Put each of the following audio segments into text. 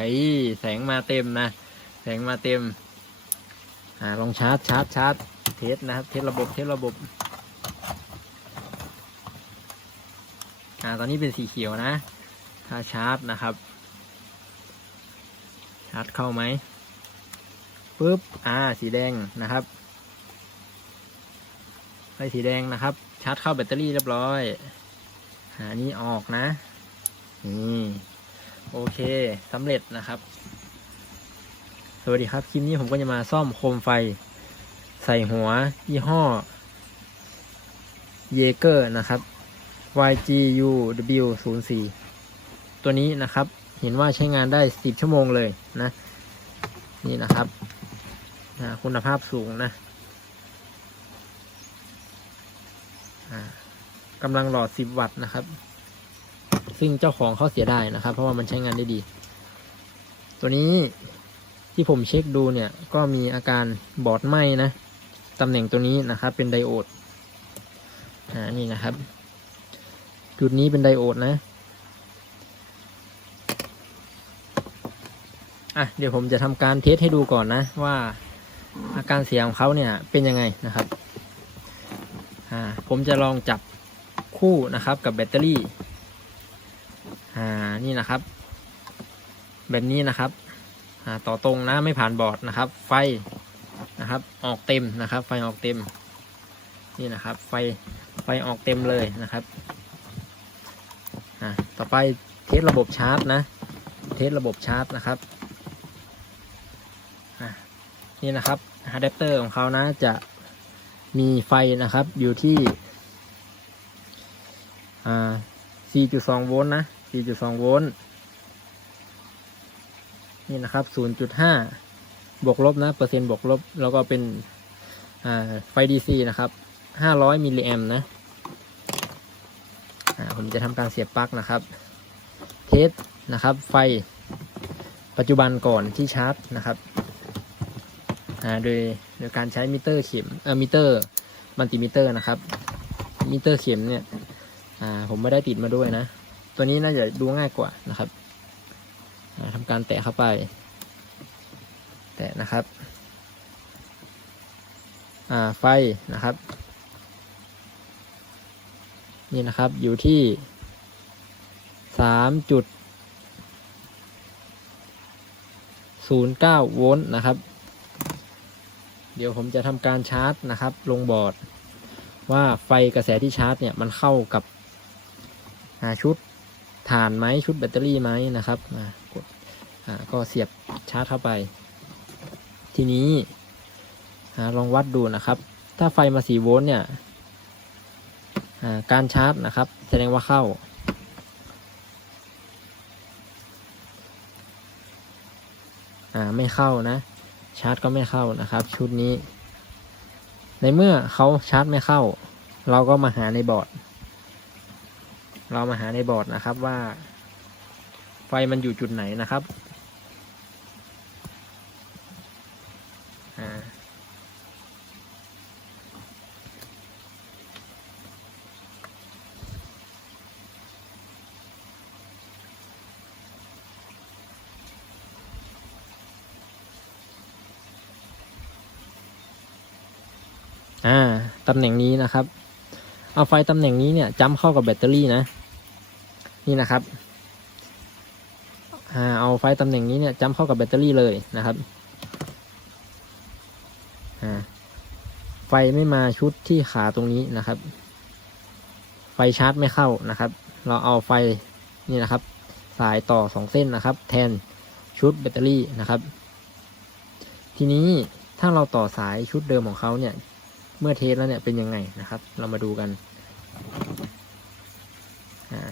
ฮ้ยแสงมาเต็มนะ แสงมาเต็ม อ่าลองชาร์จชาร์จชาร์จเทสนะครับ เทสระบบเทสระบบ อ่าตอนนี้เป็นสีเขียวนะ ถ้าชาร์จนะครับ ชาร์จเข้าไหมปุ๊บ อ่า สีแดงนะครับไฟสีแดงนะครับ ชาร์จเข้าแบตเตอรี่เรียบร้อยหานี้ออกนะ นี่ โอเคสำเร็จนะครับ สวัสดีครับ คลิปนี้ผมก็จะมาซ่อมโคมไฟ ใส่หัว ยี่ห้อเยเกอร์นะครับ YGUW 0 4 ตัวนี้นะครับ เห็นว่าใช้งานได้ 10 ชั่วโมงเลยนะ นี่นะครับคุณภาพสูงนะกำลังหลอด 10 วัตต์นะครับ ซึ่งเจ้าของเขาเสียได้นะครับ เพราะว่ามันใช้งานได้ดี ตัวนี้ที่ผมเช็คดูเนี่ยก็มีอาการบอดไหมนะตำแหน่งตัวนี้นะครับ เป็นไดโอดอ่านี่นะครับ จุดนี้เป็นไดโอดนะอะเดี๋ยวผมจะทำการเทสให้ดูก่อนนะว่าอาการเสียของเขาเนี่ยเป็นยังไงนะครับ อ่า ผมจะลองจับคู่นะครับกับแบตเตอรี่ อ่านี่นะครับแบบนี้นะครับอ่าต่อตรงนะไม่ผ่านบอร์ดนะครับ ไฟนะครับออกเต็มนะครับ ไฟออกเต็ม นี่นะครับ ไฟไฟออกเต็มเลยนะครับอ่าต่อไปเทสระบบชาร์จนะ เทสระบบชาร์จนะครับอ่านี่นะครับอะแดปเตอร์ของเขานะจะมีไฟนะครับอยู่ที่ อ่า 4.2 โวลต์นะ 4.2 โวลต์ นี่นะครับ 0.5 บวกลบนะ เปอร์เซ็นต์บวกลบ แล้วก็เป็นอ่าไฟ DC นะครับ 500 มิลลิแอมนะผมจะทำการเสียบปลั๊กนะครับ เทสนะครับ ไฟปัจจุบันก่อนที่ชาร์จนะครับโดยโดยการใช้มิเตอร์เข็มเอ่อมิเตอร์มัลติมิเตอร์นะครับ มิเตอร์เข็มเนี่ยผมไม่ได้ติดมาด้วยนะ ตัวนี้น่าจะดูง่ายกว่านะครับอ่าทำการแตะเข้าไป แตะนะครับอ่าไฟนะครับ นี่นะครับอยู่ที่สามจุดศูนย์เก้าโวลต์นะครับ เดี๋ยวผมจะทำการชาร์จนะครับ ลงบอร์ด ว่าไฟกระแสที่ชาร์จเนี่ยมันเข้ากับชุด ฐานไหมชุดแบตเตอรี่ไหมนะครับอ่ากดอ่าก็เสียบชาร์จเข้าไป ทีนี้ลองวัดดูนะครับ ถ้าไฟมา4โวลต์เนี่ยอ่าการชาร์จนะครับ แสดงว่าเข้าอ่าไม่เข้านะ ชาร์จก็ไม่เข้านะครับ ชุดนี้ ในเมื่อเขาชาร์จไม่เข้า เราก็มาหาในบอร์ด เรามาหาในบอร์ดนะครับว่า ไฟมันอยู่จุดไหนนะครับอ่าตำแหน่งนี้นะครับ เอาไฟตำแหน่งนี้เนี่ยจำเข้ากับแบตเตอรี่นะ นี่นะครับเอาไฟตำแหน่งนี้เนี่ยจำเข้ากับแบตเตอรี่เลยนะครับไฟไม่มาชุดที่ขาตรงนี้นะครับ ไฟชาร์จไม่เข้านะครับ เราเอาไฟนี่นะครับ สายต่อสองเส้นนะครับ แทนชุดแบตเตอรี่นะครับ ทีนี้ถ้าเราต่อสายชุดเดิมของเขาเนี่ย เมื่อเทสแล้วเนี่ยเป็นยังไงนะครับ เรามาดูกันอ่า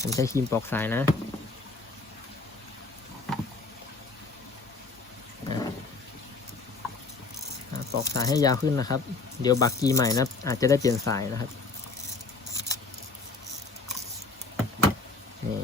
ผมใช้ครีมปอกสายนะปอกสายให้ยาวขึ้นนะครับ เดี๋ยวบักกีใหม่นะ อาจจะได้เปลี่ยนสายนะครับ นี่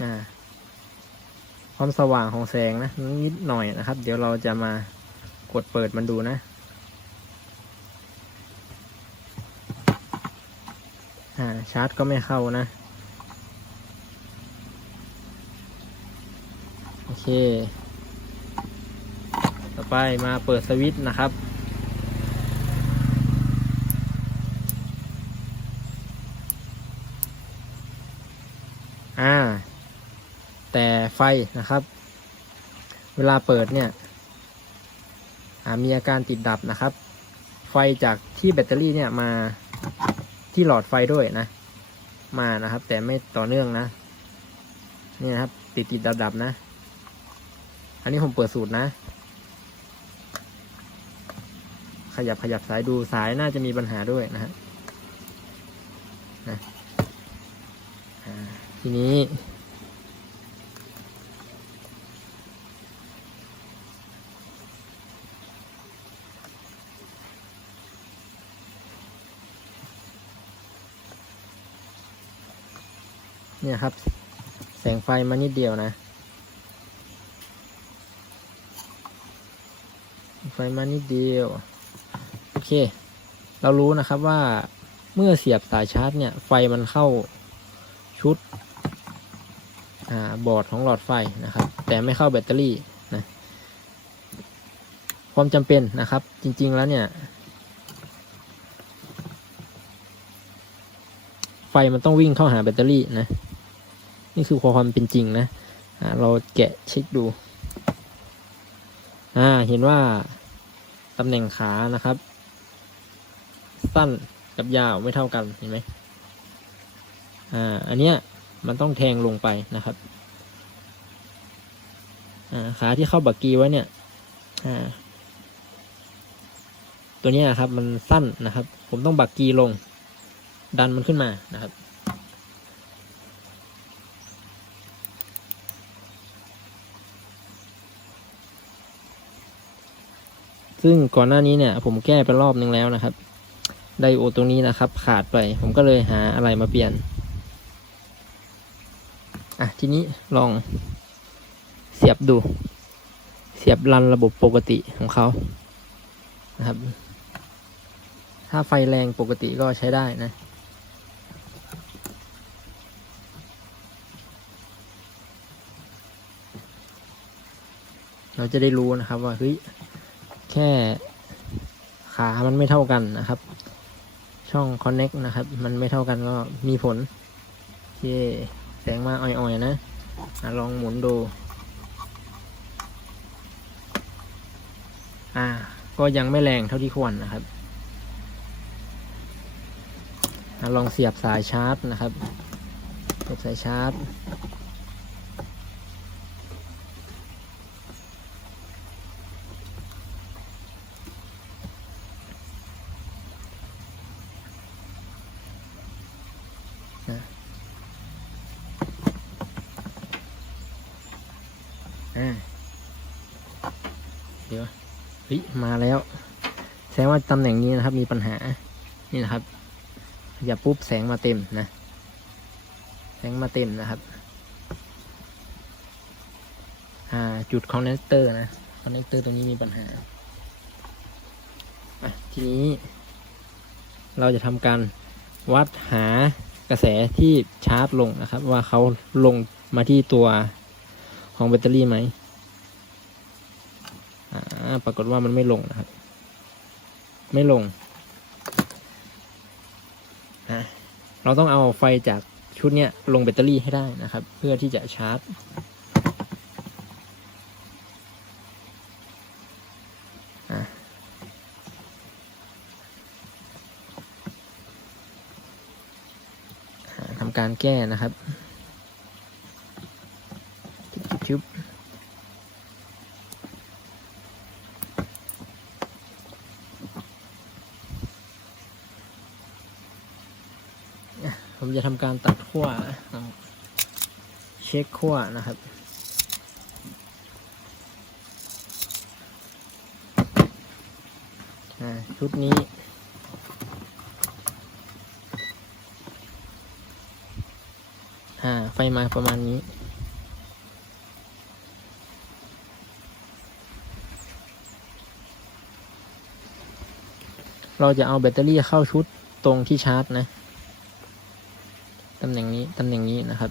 อ่าความสว่างของแสงนะนิดหน่อยนะครับ เดี๋ยวเราจะมากดเปิดมันดูนะ อ่าชาร์จก็ไม่เข้านะ โอเค ต่อไปมาเปิดสวิตช์นะครับ อ่า แต่ไฟนะครับ เวลาเปิดเนี่ยมีอาการติดดับนะครับ ไฟจากที่แบตเตอรี่เนี่ยมาที่หลอดไฟด้วยนะ มานะครับ แต่ไม่ต่อเนื่องนะ นี่นะครับ ติดติดดับดับๆนะ อันนี้ผมเปิดสูตรนะ ขยับขยับสายดูสายน่าจะมีปัญหาด้วยนะฮะนะทีนี้ เนี่ยครับ แสงไฟมานิดเดียวนะ ไฟมานิดเดียว โอเค เรารู้นะครับว่าเมื่อเสียบสายชาร์จเนี่ย ไฟมันเข้าชุดอบอร์ดของหลอดไฟนะครับ แต่ไม่เข้าแบตเตอรี่นะความจำเป็นนะครับ จริง ๆ แล้วเนี่ย ไฟมันต้องวิ่งเข้าหาแบตเตอรี่นะ นี่คือความเป็นจริงนะเราแกะเช็คดู อ่า เห็นว่าตำแหน่งขานะครับ สั้นกับยาวไม่เท่ากันเห็นไหมอ่า อันเนี้ยมันต้องแทงลงไปนะครับ อ่า ขาที่เข้าบักกีไว้เนี่ย อ่า ตัวนี้ยครับ มันสั้นนะครับ ผมต้องบักกีลง ดันมันขึ้นมานะครับ ซึ่งก่อนหน้านี้เนี่ย ผมแก้ไปรอบนึงแล้วนะครับ ไดโอดตรงนี้นะครับ ขาดไป ผมก็เลยหาอะไรมาเปลี่ยน อะ ทีนี้ลองเสียบดู เสียบรันระบบปกติของเขานะครับ ถ้าไฟแรงปกติก็ใช้ได้นะเราจะได้รู้นะครับว่าเฮ้ย แค่ขามันไม่เท่ากันนะครับ ช่อง connect นะครับ มันไม่เท่ากันก็มีผลโอเคแสงมาอ่อยๆนะอะลองหมุนดู อ่า ก็ยังไม่แรงเท่าที่ควรนะครับอลองเสียบสายชาร์จนะครับ เสียบสายชาร์จ อ่าเดี๋ยวเฮ้ยมาแล้ว แสดงว่าตำแหน่งนี้นะครับ มีปัญหา นี่นะครับ อย่าปุ๊บแสงมาเต็มนะ แสงมาเต็มนะครับ อ่า จุดคอนเนคเตอร์นะ คอนเนคเตอร์ตัวนี้มีปัญหา อะ ทีนี้ เราจะทำการวัดหากระแสที่ชาร์จลงนะครับ ว่าเขาลงมาที่ตัว ของแบตเตอรี่ไหมอ่าปรากฏว่ามันไม่ลงนะครับ ไม่ลงอะเราต้องเอาไฟจากชุดเนี้ยลงแบตเตอรี่ให้ได้นะครับ เพื่อที่จะชาร์จทำการแก้นะครับ ชึบผมจะทำการตัดขั้วเอเช็คขั้วนะครับชุดนี้อ่าไฟมาประมาณนี้ เราจะเอาแบตเตอรี่เข้าชุดตรงที่ชาร์จนะ ตำแหน่งนี้ ตำแหน่งนี้นะครับ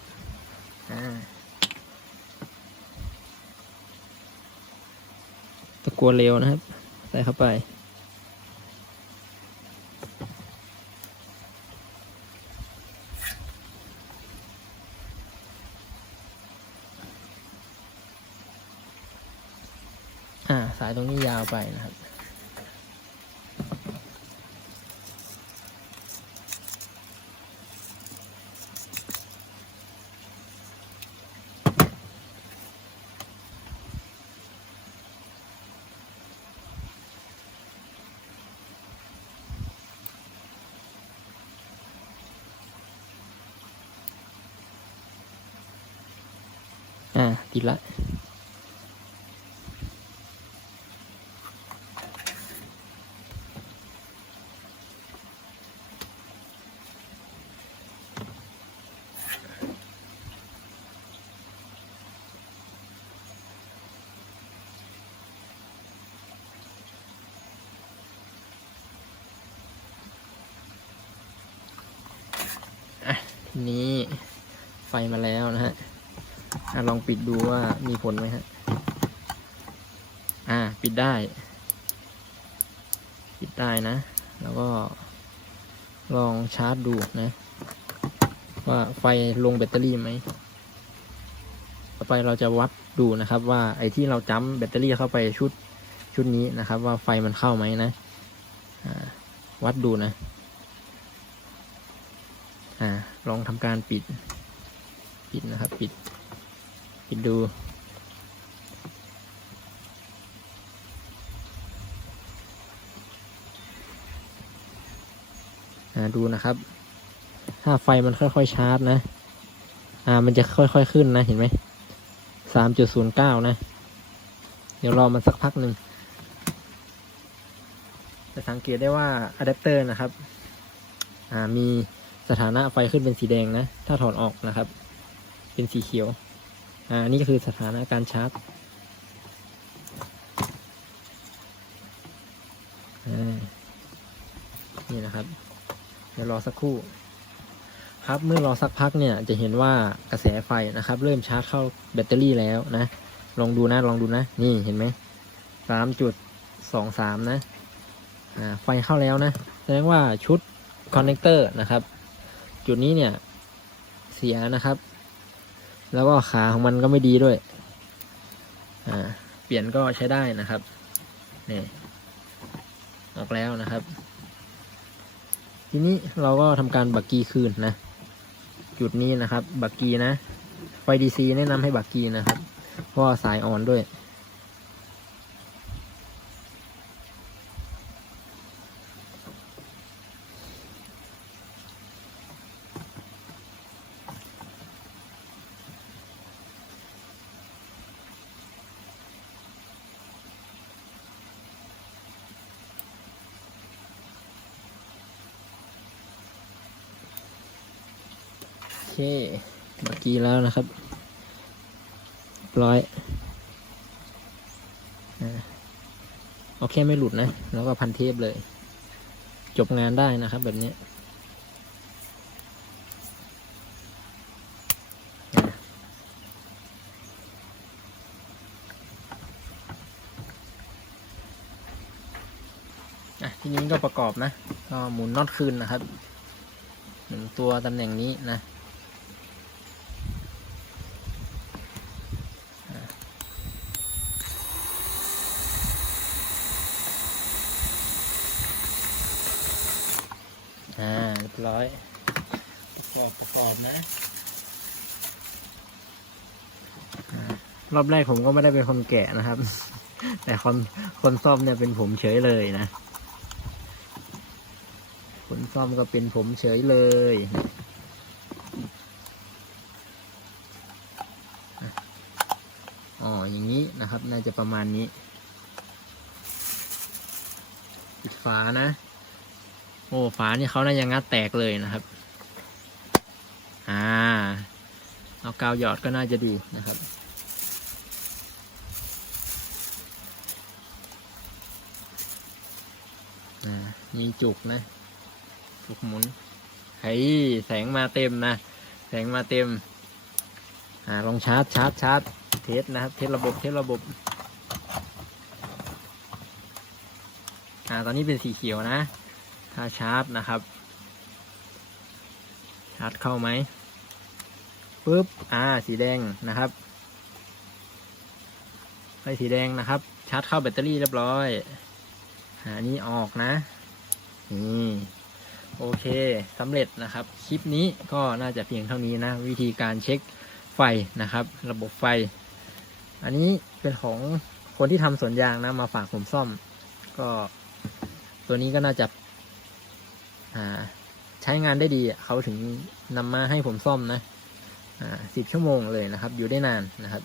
ตะกัวเร็วนะครับ ใส่เข้าไป อ่า สายตรงนี้ยาวไปนะครับ ติดละอะทีนี้ไฟมาแล้วนะฮะ ลองปิดดูว่ามีผลไหมฮะ อ่า ปิดได้ ปิดได้นะ แล้วก็ ลองชาร์จดูนะ ว่าไฟลงแบตเตอรี่ไหม ต่อไปเราจะวัดดูนะครับ ว่าไอ้ที่เราจ้ำแบตเตอรี่เข้าไปชุดชุดนี้นะครับ ว่าไฟมันเข้าไหมนะอ่าวัดดูนะ อ่า ลองทำการปิด ปิดนะครับ ปิด ปิดดูดูนะครับ ถ้าไฟมันค่อยๆชาร์จนะ อ่า มันจะค่อยๆขึ้นนะ เห็นไหม สามจุดศูนย์เก้านะ เดี๋ยวรอมันสักพักหนึ่ง จะสังเกตได้ว่าอะแดปเตอร์นะครับ อ่า มีสถานะไฟขึ้นเป็นสีแดงนะ ถ้าถอดออกนะครับ เป็นสีเขียว อ่านี่ก็คือสถานะการชาร์จอ่านี่นะครับ เดี๋ยวรอสักครู่ ครับเมื่อรอสักพักเนี่ยจะเห็นว่ากระแสไฟนะครับ เริ่มชาร์จเข้าแบตเตอรี่แล้วนะ ลองดูนะลองดูนะ นี่เห็นไหมสามจุดสองสามนะอ่าไฟเข้าแล้วนะแสดงว่าชุดคอนเนคเตอร์นะครับ จุดนี้เนี่ยเสียนะครับ แล้วก็ขาของมันก็ไม่ดีด้วย อ่า เปลี่ยนก็ใช้ได้นะครับ นี่ ออกแล้วนะครับ ทีนี้เราก็ทำการบักกีคืนนะ จุดนี้นะครับ บักกีนะ ไฟดีซีแนะนำให้บักกีนะครับ เพราะสายอ่อนด้วย โอเคบักกีแล้วนะครับร้อยอ่าเอาแค่ไม่หลุดนะ แล้วก็พันเทปเลย จบงานได้นะครับ แบบนี้ทีนี้ก็ประกอบนะ ก็หมุนน็อตคืนนะครับหนึ่งตัวตำแหน่งนี้นะ อ่าเรียบร้อย ประกอบประกอบนะอ่า รอบแรกผมก็ไม่ได้เป็นคนแกะนะครับ แต่คนคนซ่อมเนี่ยเป็นผมเฉยเลยนะ คนซ่อมก็เป็นผมเฉยเลยอ๋ออย่างนี้นะครับ น่าจะประมาณนี้ ปิดฝานะ โอ้ฝานี่เขาน่าจะงัดแตกเลยนะครับ อ่า เอากาวหยอดก็น่าจะดีนะครับ อ อ่า มีจุกนะ จุกหมุนเฮ้ยแสงมาเต็มนะ แสงมาเต็ม อ่าลองชาร์จชาร์จชาร์จเทสนะครับ เทสระบบเทสระบบ อ่าตอนนี้เป็นสีเขียวนะ ถ้าชาร์จนะครับ ชาร์จเข้าไหมปุ๊บ อ่า สีแดงนะครับไฟสีแดงนะครับ ชาร์จเข้าแบตเตอรี่เรียบร้อย อันนี้ออกนะนี่โอเคสำเร็จนะครับ คลิปนี้ก็น่าจะเพียงเท่านี้นะ วิธีการเช็คไฟนะครับ ระบบไฟ อันนี้เป็นของคนที่ทำสวนยางนะ มาฝากผมซ่อม ก็ตัวนี้ก็น่าจะาใช้งานได้ดีเขาถึงนำมาให้ผมซ่อมนะสิบชั่วโมงเลยนะครับ อยู่ได้นานนะครับ